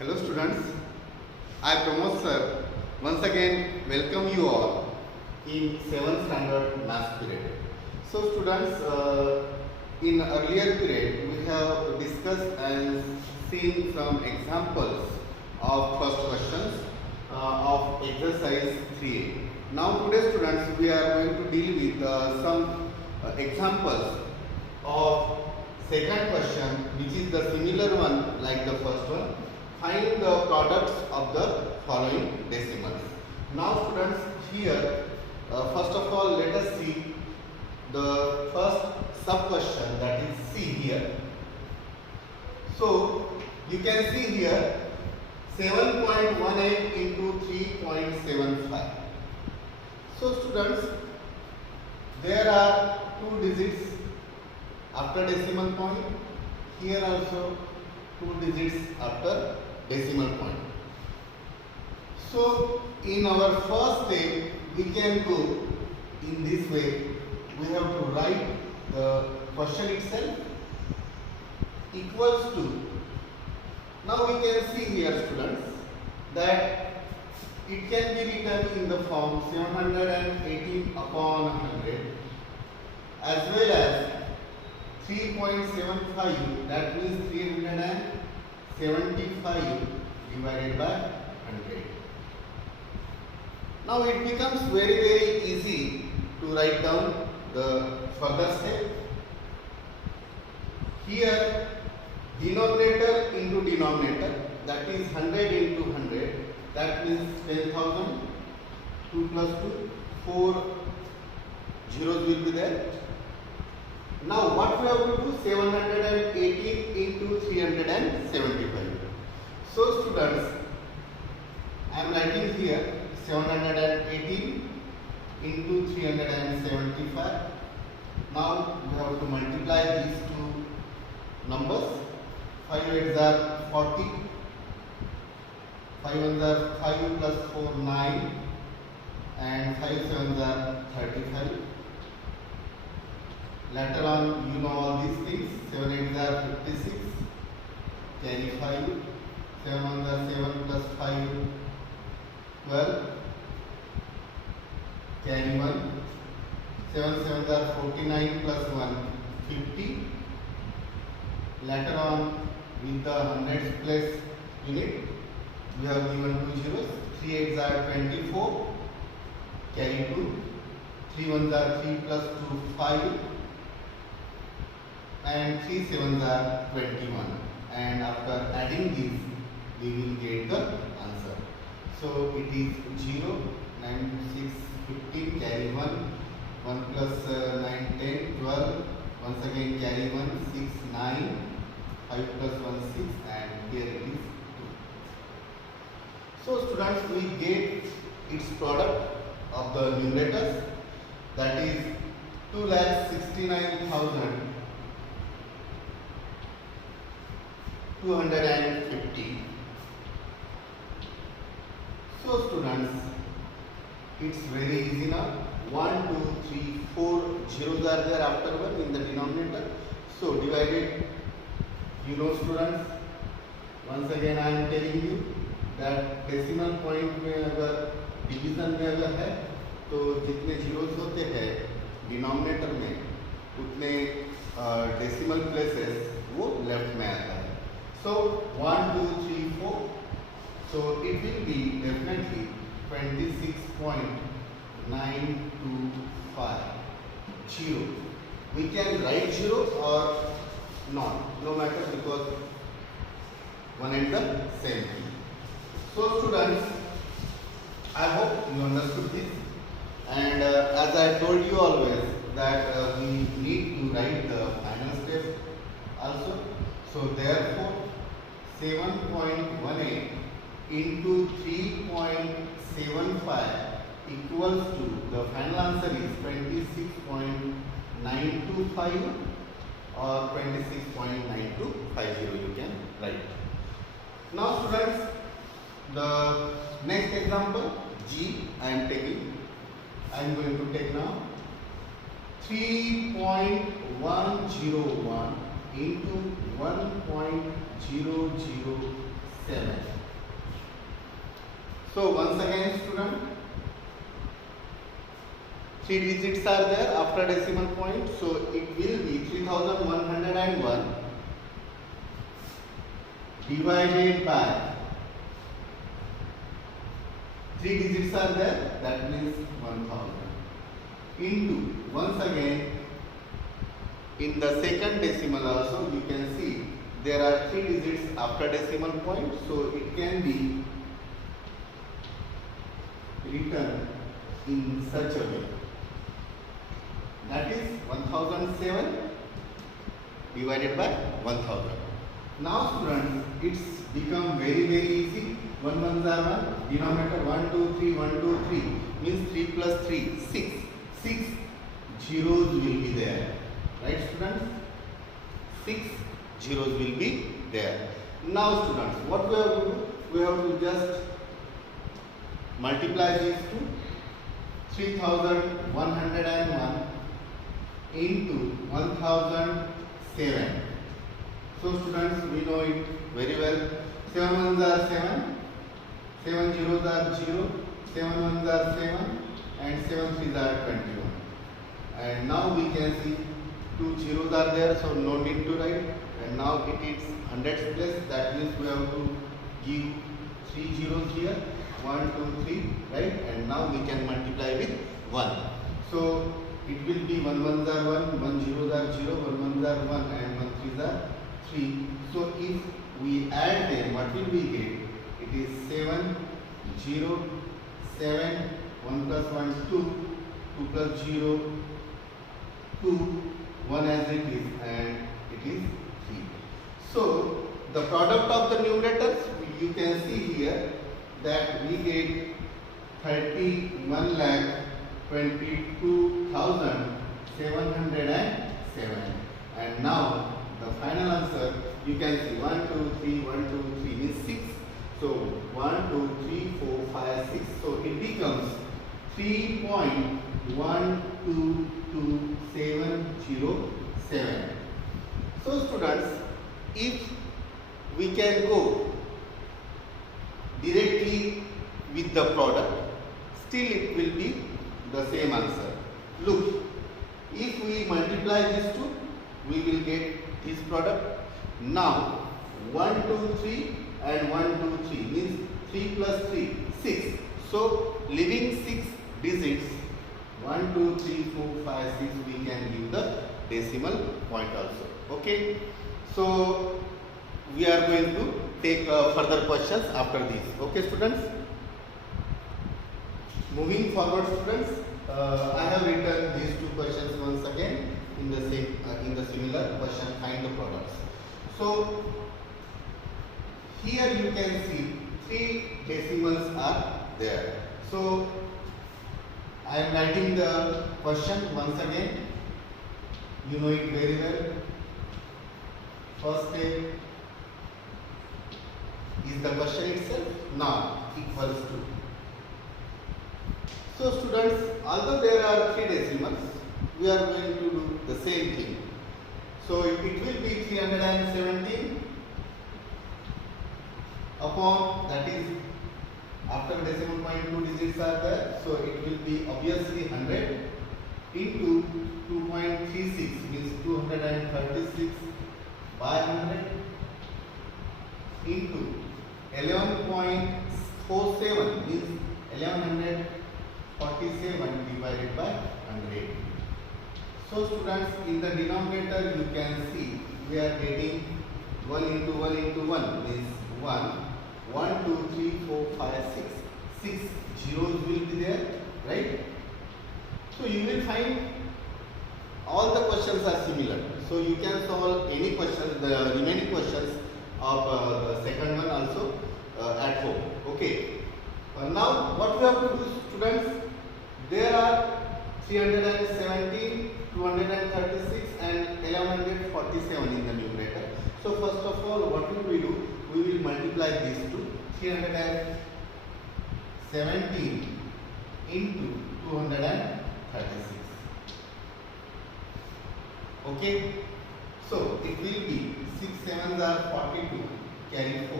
Hello students, I Pramod sir once again welcome you all in 7th standard math period. So students, in earlier period we have discussed and seen some examples of first questions of exercise 3. Now today students we are going to deal with some examples of second question, which is the similar one like the first one. Find the products of the following decimals. Now students, here first of all let us see the first sub question, that is C here. So you can see here 7.18 into 3.75. So students, there are two digits after decimal point, here also two digits after decimal point. So in our first step we can go in this way. We have to write the question itself equals to, now we can see here students that it can be written in the form 718 upon 100 as well as 3.75, that means 375 divided by 100. Now it becomes very easy to write down the further step. Here denominator into denominator, that is 100 into 100, that means 10,000, 2 plus 2, 4 zeros will be there. Now what we have to do? 718 into 375. So students, I am writing here 718 into 375. Now we have to multiply these two numbers. 5 8s are 40. 5 1s are 5 plus 4 9 and 5 7s are 35. Later on, you know all these things. 7 8s are 56. Carry 5. 7 1s are 7 plus 5 12. Carry 1. 7 7s are 49 plus 1 50. Later on, with the hundreds place unit, we have given 2 zeros. 3 8s are 24. Carry 2. 3 1s are 3 plus 2 5. And 3 7s are 21, and after adding these we will get the answer. So it is 0 9 6 15, carry 1 1 plus 9 10 12, once again carry 1 6 9, 5 plus 1 6, and here it is 2. So students, we get its product of the numerators, that is 2,69,250. So students, it's very easy now. 1 2 3 4 zeros are there after 1 in the denominator. So divided, you know students, once again I am telling you that decimal point में अगर division में अगर है तो जितने zeros होते हैं denominator में उतने डेसिमल प्लेसेस वो लेफ्ट में आता है. So 1 2 3 4, so it will be definitely 26.925 0. We can write 0 or not, no matter, because one and the same thing. So students, I hope you understood this, and as I told you always that we need to write the final step also. So therefore 7.18 into 3.75 equals to, the final answer is 26.925 or 26.9250 you can write. Now students, the next example G I am taking. I am going to take now 3.101 into 1.006 7. So once again student, 3 digits are there after decimal point, so it will be 3101 divided by 3 digits are there, that means 1000, into, once again in the second decimal also you can see there are 3 digits after decimal point, so it can be written in such a way, that is 1007 divided by 1000. Now students, it's become very easy. 1 ones are 1, denominator 1 2 3 1 2 3 means 3 plus 3 6. 6 zeros will be there, right students? 6 zeros will be there. Now students, what we have to do? We have to just multiply these two. 3101 into 1007. So students, we know it very well. 7 ones are 7, 7 zeros are 0, 7 ones are 7, and 7 threes are 21. And now we can see 2 zeros are there, so no need to write. And now it is hundreds place, that means we have to give 3 zeros here, 1 2 3, right? And now we can multiply with 1. So it will be 1 ones are 1, 1 zeros are 0, 1 ones are 1, and 1 threes are 3. So if we add them, what will we get? It is 7 0 7, 1 plus 1 2, 2 plus 0 2, 1 as it is, and it is 3. So the product of the numerators, you can see here that we get 31,22,707. And now the final answer, you can see 1 2 3 1 2 3 means 6. So 1 2 3 4 5 6. So it becomes 3.122707. So students, if we can go directly with the product, still it will be the same answer. Look, if we multiply these two, we will get this product. Now 1 2 3 and 1 2 3 means 3 plus 3 6. So leaving 6 digits, 1 2 3 4 5 6, we can give the decimal point also. Okay, so we are going to take further questions after this. Okay students, moving forward students, I have written these two questions once again in the same in the similar question, find the products. So here you can see 3 decimals are there. So I am writing the question once again. You know it very well. First step is the question itself. Now equals to. So students, although there are 3 decimals, we are going to do the same thing. So it will be 317 upon, that is after decimal point 2 digits are there, so it will be obviously 100 into 2.36 means 236 by 100 into 11.47 means 1147 divided by 100. So students, in the denominator you can see we are getting 1 into 1 into 1 means 1, 1 2 3 4 5 6, 6 zeros will be there, right? So you will find all the questions are similar. So you can solve any questions, the remaining questions of the second one also at home. Okay. Now what we have to do students, there are 317, 236 and 1147 in the numerator. So first of all, what will we do? We will multiply these two. 317 into 236. Okay. So it will be 6 7s are 42, carry 4.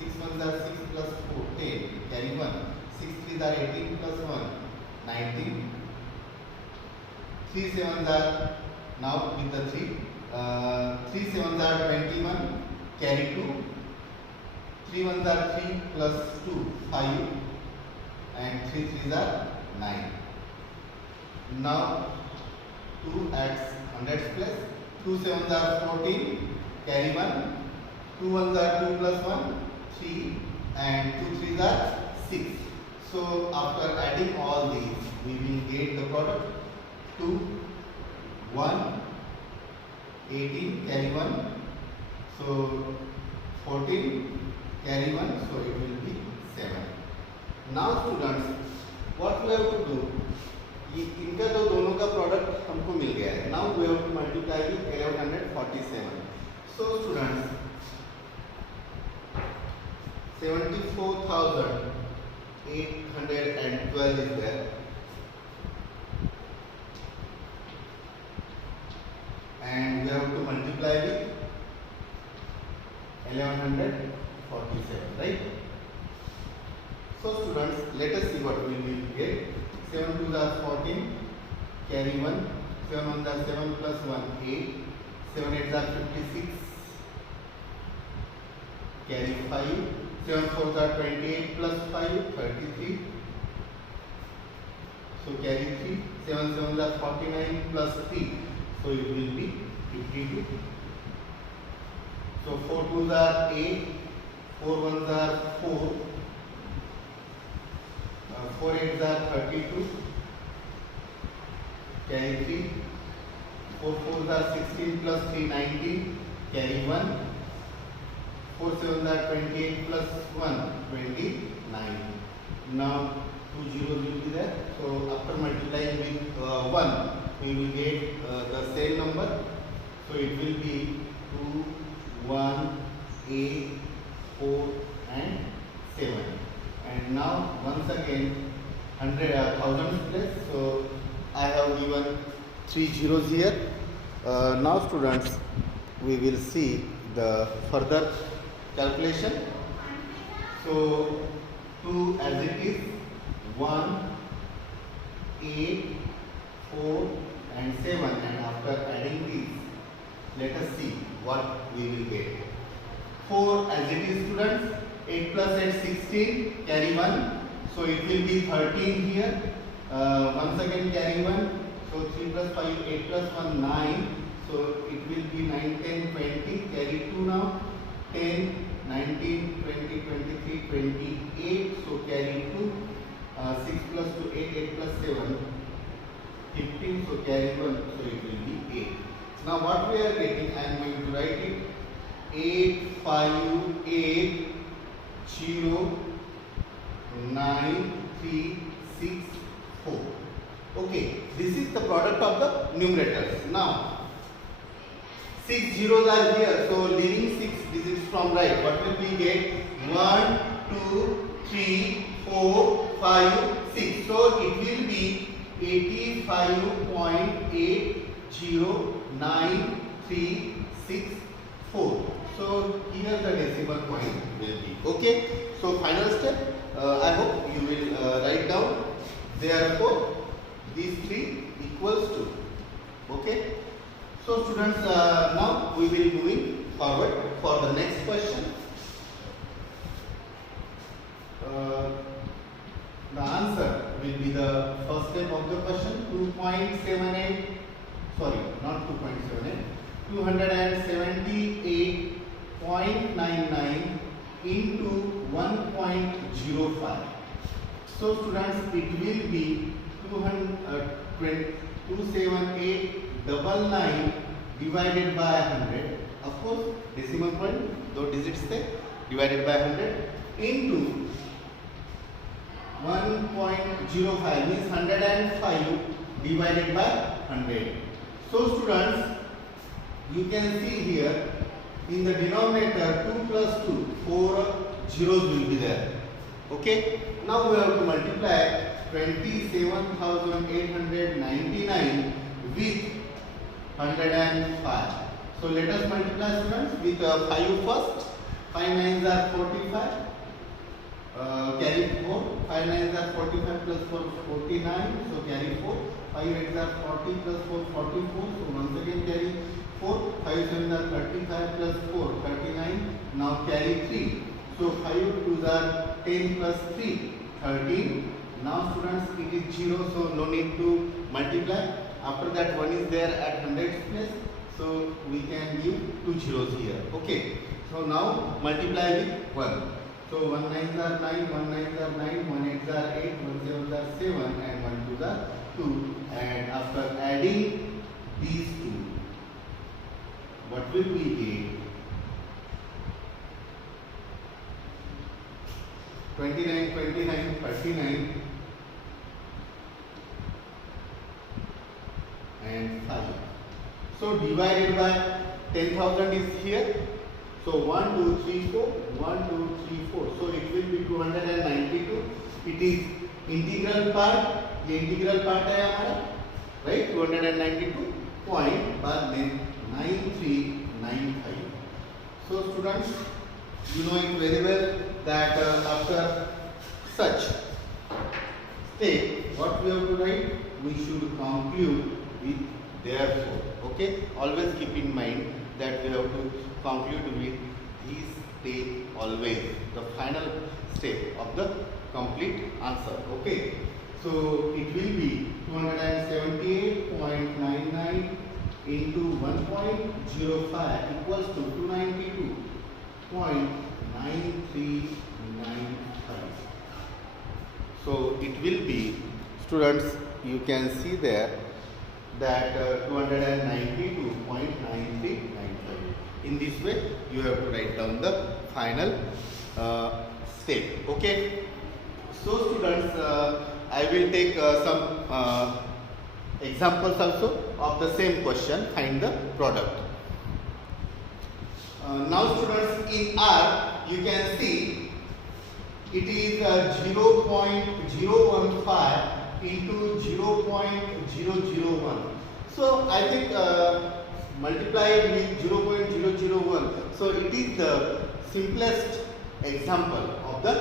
6 1s are 6 plus 4, 10, carry 1. 6 3s are 18 plus 1, 19. 3 7s are, now with the 3, 3 7s are 21, carry 2. 3 1s are 3 plus 2, 5, and 3 3s are 9. Now 2 adds 100s place. 2 7s are 14, carry 1. 2 1s are 2 plus 1, 3, and 2 3s are 6. So after adding all these, we will get the product 2, 1, 18, carry 1. So 14, carry 1, so it will be 7. Now students, what we have to do, इनका तो दोनों का product हमको मिल गया है. Now we have to multiply with 1147. So students, 74,812 is there, and we have to multiply with 1147, right? So students, let us see what we will get. 7 2s are 14, carry 1. 7 1s are 7 plus 1, 8. 7 8s are 56, carry 5. 7 4s are 28 plus 5, 33. So carry 3. 7 7s are 49 plus 3. So it will be 52. So 4 2s are 8. 4 1s are 4. 4 8s are 32. Carry 3. 4 4s are 16 plus 3, 19. Carry 1. 4 7s are 28 plus 1, 29. Now 2 zeros will be there. So after multiplying with 1, we will get the same number. So it will be 2, 1, 8, 4, and 7. And now once again 1000s place. So I have given 3 zeros here. Now students, we will see the further calculation. So 2 as it is, 1, 8, 4, and 7, and after adding these, let us see what we will get. 4 as it is students, 8 plus 8 16, carry 1, so it will be 13 here. Once again carry 1, so 3 plus 5, 8 plus 1, 9, so it will be 9 10 20, carry 2 now, 10 19 20 23 28, so carry 2. 6 plus 2 8, 8 plus 7 15, so carry 1, so it will be 8. Now what we are getting, I am going to write it 8580936 Okay, this is the product of the numerators. Now 6 zeros are here, so leaving 6 digits from right, what will we get? 1 2 3 4 5 6, so it will be 85.80936 So here the decimal point will be. Okay, so final step, I hope you will write down. Therefore these three equals to. Okay, so students, now we will moving forward for the next question. The answer will be the first step of the question. 2.78, sorry, not 2.78, 278.99 into 1.05. So students, it will be 278.99 divided by 100. Of course, decimal point, 2 digits से divided by 100 into 1.05 means 105 divided by 100. So students, you can see here in the denominator 2 plus 2, 4 zeros will be there. Okay, now we have to multiply 27,899 with 105. So let us multiply students with 5 first. 5 9s are 45, Carry 4. 5 9s are 45 plus 4 49. So carry 4. 5 8s are 40 plus 4 44. So once again carry 4. 5 7s are 35 plus 4 39. Now carry 3. So 5 2s are 10 plus 3 13. Now students, it is 0, so no need to multiply. After that, 1 is there at hundreds place, so we can give 2 zeros here. Okay. So now multiply with 1. So 1 9s are 9, 1 9s are 9, 1 8s are 8, 1 7s are 7, and 1 2s are 2. And after adding these two, what will we get? 29, 29, 39. And 5. So divided by 10,000 is here. So 1, 2, 3, 4, 1, 2, 3, 4. So it will be 292. It is integral part. ये integral part है हमारा, right? 292 point बाद में 9395. So students, you know it very well that after such step, what we have to write? We should conclude with therefore. Okay, always keep in mind that we have to conclude with this step always, the final step of the complete answer. Okay, so it will be 278.99 into 1.05 equals to 292.9395. So it will be, students, you can see there that 292.9395. In this way, you have to write down the final step. Okay. So students, I will take some examples also of the same question. Find the product. Now students, in R, you can see it is 0.015 into 0.001. So I think multiplied with 0.001. So it is the simplest example of the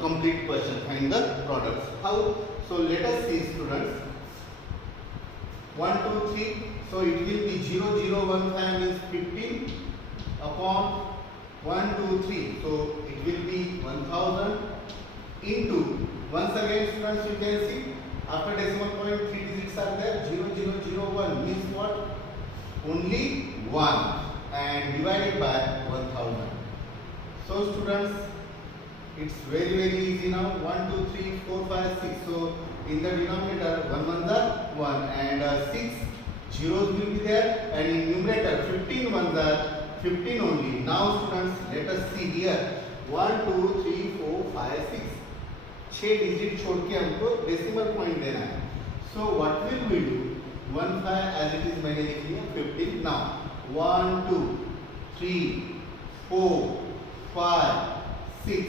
complete question. Find the products. How? So let us see, students. 1, 2, 3. So it will be 0015 is 15 upon 1, 2, 3. So it will be 1000 into, once again students, you can see after decimal point 3 digits are there. 0001 means what? Only 1, and divided by 1000. So students, it's very easy now. 1 2 3 4 5 6. So in the denominator 1 1s are 1 and 6 zeros will be there, and in numerator 15 1s are 15 only. Now students, let us see here. 1 2 3 4 5 6. 6 digit छोड़ के हमको decimal point देना है. So what will we do? 1 5 as it is मैंने लिख लिया 15. Now 1 2 3 4 5 6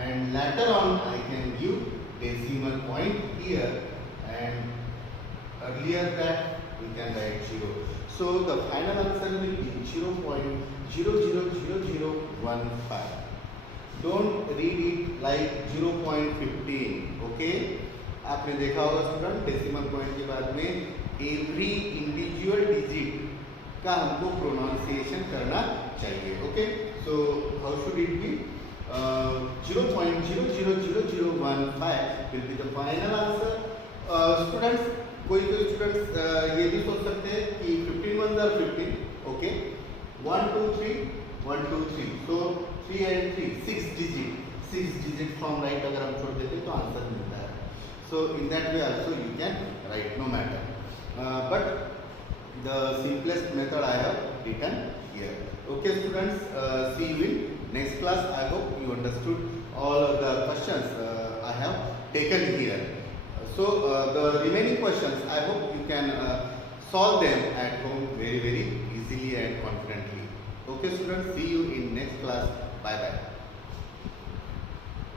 and later on I can give decimal point here, and earlier that we can write 0. So the final answer will be 0.000015. Don't read it like 0.15. Okay, आपने देखा होगा student, decimal point के बाद में every individual digit का हमको pronunciation करना चाहिए. Okay, so how should it be? 0.000015 will be the final answer. Students, कोई स्टूडेंट्स ये भी सोच सकते हैं कि 15 1s are 15. Okay, 1 2 3 1 2 3. So 3 and 3 6 digit from right अगर हम छोड़ देते तो आंसर मिलता है. So in that way also you can write, no matter. But the simplest method I have written here. Okay students, see you in next class. I hope you understood all of the questions I have taken here. So the remaining questions I hope you can solve them at home very easily and confidently. Okay students, see you in next class. Bye bye.